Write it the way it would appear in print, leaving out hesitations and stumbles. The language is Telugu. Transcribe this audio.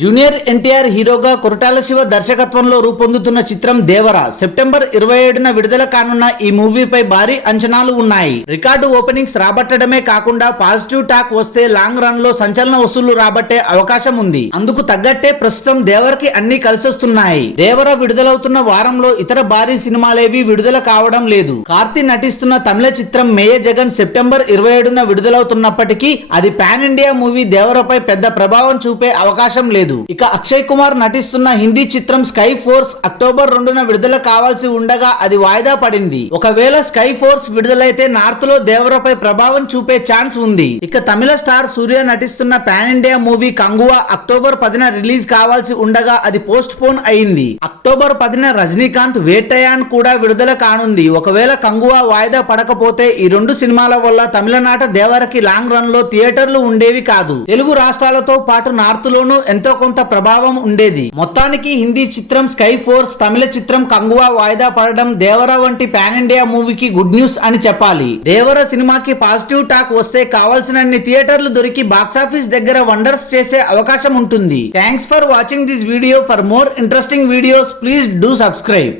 జూనియర్ ఎన్టీఆర్ హీరోగా కొరటాల శివ దర్శకత్వంలో రూపొందుతున్న చిత్రం దేవర సెప్టెంబర్ 27న విడుదల కానున్న ఈ మూవీపై భారీ అంచనాలు ఉన్నాయి. రికార్డు ఓపెనింగ్స్ రాబట్టడమే కాకుండా పాజిటివ్ టాక్ వస్తే లాంగ్ రన్ లో సంచలన వసూళ్లు రాబట్టే అవకాశం ఉంది. అందుకు తగ్గట్టే ప్రస్తుతం దేవరకి అన్ని కలిసొస్తున్నాయి. దేవర విడుదలవుతున్న వారంలో ఇతర భారీ సినిమాలేవి విడుదల కావడం లేదు. కార్తీ నటిస్తున్న తమిళ చిత్రం మేయ జగన్ సెప్టెంబర్ 27న విడుదలవుతున్నప్పటికీ అది పాన్ ఇండియా మూవీ దేవరపై పెద్ద ప్రభావం చూపే అవకాశం లేదు. ఇక అక్షయ్ కుమార్ నటిస్తున్న హిందీ చిత్రం స్కై ఫోర్స్ అక్టోబర్ 2న విడుదల కావాల్సి ఉండగా అది వాయిదా పడింది. ఒకవేళ స్కై ఫోర్స్ విడుదలైతే నార్త్ లో దేవరపై ప్రభావం చూపే ఛాన్స్ ఉంది. ఇక తమిళ స్టార్ సూర్య నటిస్తున్న pan India movie Kanguva October 10న రిలీజ్ కావాల్సి ఉండగా అది పోస్ట్ పోన్ అయింది. అక్టోబర్ 10న రజనీకాంత్ వేటయాన్ కూడా విడుదల కానుంది. ఒకవేళ కంగువా వాయిదా పడకపోతే ఈ రెండు సినిమాల వల్ల తమిళనాట దేవరకి లాంగ్ రన్ లో థియేటర్లు ఉండేవి కాదు. తెలుగు రాష్ట్రాలతో పాటు నార్త్ లోనూ ఎంతో కొంత ప్రభావం ఉండేది. మొత్తానికి హిందీ చిత్రం స్కై ఫోర్స్, తమిళ చిత్రం కంగువా వాయిదా పడడం దేవర వంటి పాన్ ఇండియా మూవీకి గుడ్ న్యూస్ అని చెప్పాలి. దేవర సినిమాకి పాజిటివ్ టాక్ వస్తే కావాల్సినన్ని థియేటర్లు దొరికి బాక్సాఫీస్ దగ్గర వండర్స్ చేసే అవకాశం ఉంటుంది. Thanks for watching this video. For more interesting videos please do subscribe.